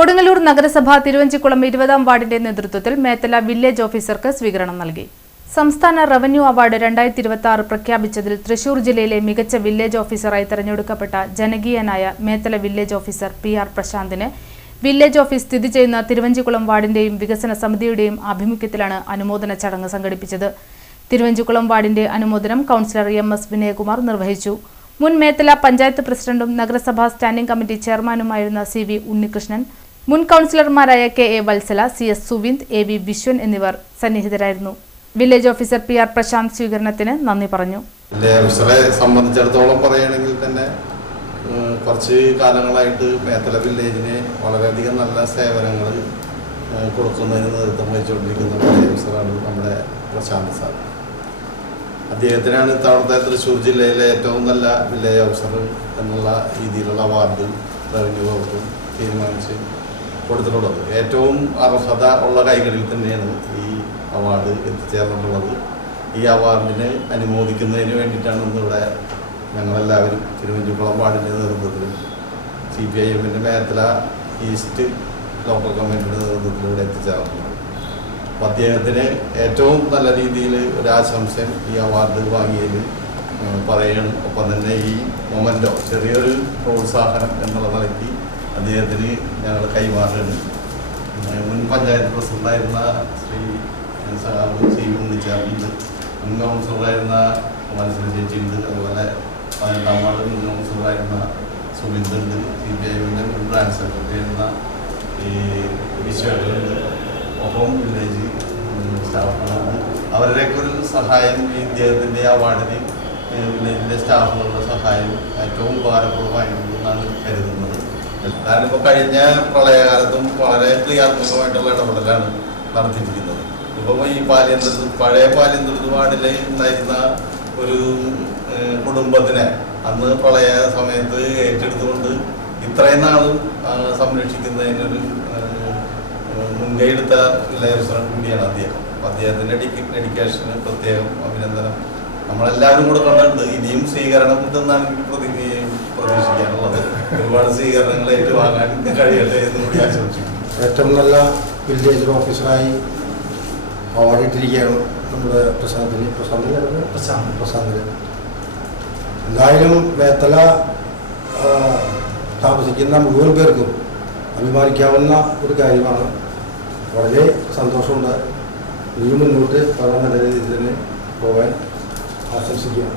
കൊടുങ്ങല്ലൂർ നഗരസഭ തിരുവഞ്ചിക്കുളം 20-ാം വാർഡിന്റെ നേതൃത്വത്തിൽ മേത്തല വില്ലേജ് ഓഫീസർക്ക് സ്വീകരണം നൽകി. സംസ്ഥാന റവന്യൂ അവാർഡ് 2026 പ്രഖ്യാപിച്ചതിൽ തൃശൂർ ജില്ലയിലെ മികച്ച വില്ലേജ് ഓഫീസറായി തെരഞ്ഞെടുക്കപ്പെട്ട ജനകീയനായ മേത്തല വില്ലേജ് ഓഫീസർ PR പ്രശാന്തിന് വില്ലേജ് ഓഫീസ് സ്ഥിതി ചെയ്യുന്ന തിരുവഞ്ചിക്കുളം വാർഡിന്റെയും വികസന സമിതിയുടെയും ആഭിമുഖ്യത്തിലാണ് അനുമോദന ചടങ്ങ് സംഘടിപ്പിച്ചത്. തിരുവഞ്ചിക്കുളം വാർഡിന്റെ അനുമോദനം കൗൺസിലർ MS വിനയകുമാർ നിർവഹിച്ചു. മുൻ മേത്തല പഞ്ചായത്ത് പ്രസിഡന്റും നഗരസഭാ സ്റ്റാൻഡിംഗ് കമ്മിറ്റി ചെയർമാനുമായിരുന്ന CV ഉണ്ണികൃഷ്ണൻ, മുൻ കൗൺസിലർമാരായ KA Vatsala, CS Suvind, AV Viswan എന്നിവർ സന്നിഹിതരായിരുന്നു. വില്ലേജ് ഓഫീസർ PR പ്രശാന്ത് സ്വീകരണത്തിന് നന്ദി പറഞ്ഞു. സംബന്ധിച്ചിടത്തോളം പറയുകയാണെങ്കിൽ തന്നെ കുറച്ച് കാലങ്ങളായിട്ട് മേത്തല വില്ലേജിന് വളരെയധികം നല്ല സേവനങ്ങൾ കൊടുക്കുന്നതിന് നേതൃത്വം വഹിച്ചുകൊണ്ടിരിക്കുന്ന ഓഫീസറാണ് നമ്മുടെ പ്രശാന്ത് സാർ. അദ്ദേഹത്തിനാണ് ഇത്തവണത്തെ തൃശ്ശൂർ ജില്ലയിലെ ഏറ്റവും നല്ല വില്ലേജ് ഓഫീസർ എന്നുള്ള രീതിയിലുള്ള അവാർഡ് റവന്യൂ വകുപ്പ് തീരുമാനിച്ച് കൊടുത്തിട്ടുള്ളത്. ഏറ്റവും അർഹത ഉള്ള കൈകളിൽ തന്നെയാണ് ഈ അവാർഡ് എത്തിച്ചേർന്നിട്ടുള്ളത്. ഈ അവാർഡിന് അനുമോദിക്കുന്നതിന് വേണ്ടിയിട്ടാണ് ഇന്നിവിടെ ഞങ്ങളെല്ലാവരും തിരുവഞ്ചിക്കുളം വാർഡിൻ്റെ നേതൃത്വത്തിലും CPIMൻ്റെ മേത്തല ഈസ്റ്റ് ലോക്കൽ കമ്മിറ്റിയുടെ നേതൃത്വത്തിലൂടെ എത്തിച്ചേർന്നത്. അപ്പം അദ്ദേഹത്തിന് ഏറ്റവും നല്ല രീതിയിൽ ഒരു ആശംസയും ഈ അവാർഡ് വാങ്ങിയതിൽ പറയണം. ഒപ്പം തന്നെ ഈ മൊമെൻറ്റോ ചെറിയൊരു പ്രോത്സാഹനം എന്നുള്ള നിലയ്ക്ക് അദ്ദേഹത്തിന് ഞങ്ങൾ കൈമാറുകയാണ്. മുൻ പഞ്ചായത്ത് പ്രസിഡന്റായിരുന്ന ശ്രീ ഉണ്ണിച്ചാറുണ്ട്, മുൻ കൗൺസിലറായിരുന്ന മനസ്സിൽ ചേച്ചിയുണ്ട്, അതുപോലെ 18-ാം വാർഡ് മുൻ കൗൺസിലറായിരുന്ന സുവിന്ദ് ഉണ്ട്, CPIMൻ്റെ മുൻ ബ്രാഞ്ച് സെക്രട്ടറി ആയിരുന്ന ഈ വിശ്വനുണ്ട്, ഒപ്പം വില്ലേജ് സ്റ്റാഫുകളുണ്ട്. അവരുടെയൊക്കെ ഒരു സഹായം ഈ ഇദ്ദേഹത്തിൻ്റെ അവാർഡിന് വില്ലേജിൻ്റെ സ്റ്റാഫുകളുടെ സഹായം ഏറ്റവും ഉപകാരപ്രദമായിട്ടുണ്ടെന്നാണ് കരുതുന്നത്. കാരണം ഇപ്പോൾ കഴിഞ്ഞ പ്രളയകാലത്തും വളരെ ക്രിയാത്മകമായിട്ടുള്ള ഇടപെടലാണ് നടത്തിയിരിക്കുന്നത്. ഇപ്പം ഈ പഴയ പാലിയന്തുരുത് വാർഡിൽ ഉണ്ടായിരുന്ന ഒരു കുടുംബത്തിനെ അന്ന് പ്രളയ സമയത്ത് ഏറ്റെടുത്തുകൊണ്ട് ഇത്രയും നാളും സംരക്ഷിക്കുന്നതിനൊരു മുൻകൈയെടുത്ത വില്ലേജ് ഓഫീസർ കൂടിയാണ് അദ്ദേഹം. അപ്പം അദ്ദേഹത്തിൻ്റെ ഡെഡിക്കേഷന് പ്രത്യേകം അഭിനന്ദനം നമ്മളെല്ലാവരും കൂടെ കണ്ടിട്ടുണ്ട്. ഇനിയും സ്വീകരണം കിട്ടുന്നതാണ് എനിക്ക് പ്രതീക്ഷിക്കാനുള്ളത്. ഒരുപാട് സ്വീകരണങ്ങൾ ഏറ്റുവാങ്ങാൻ കഴിയട്ടെ എന്ന് കൂടി ആശംസിക്കുന്നു. ഏറ്റവും നല്ല വില്ലേജ് ഓഫീസറായി അവാർഡ് ഇട്ടിരിക്കുകയാണ് നമ്മുടെ പ്രശാന്തിന്. എന്തായാലും മേത്തല താമസിക്കുന്ന മുഴുവൻ പേർക്കും അഭിമാനിക്കാവുന്ന ഒരു കാര്യമാണ്. വളരെ സന്തോഷമുണ്ട്. ഇനി മുന്നോട്ട് വളരെ നല്ല രീതിയിൽ തന്നെ പോകാൻ ആശംസിക്കുകയാണ്.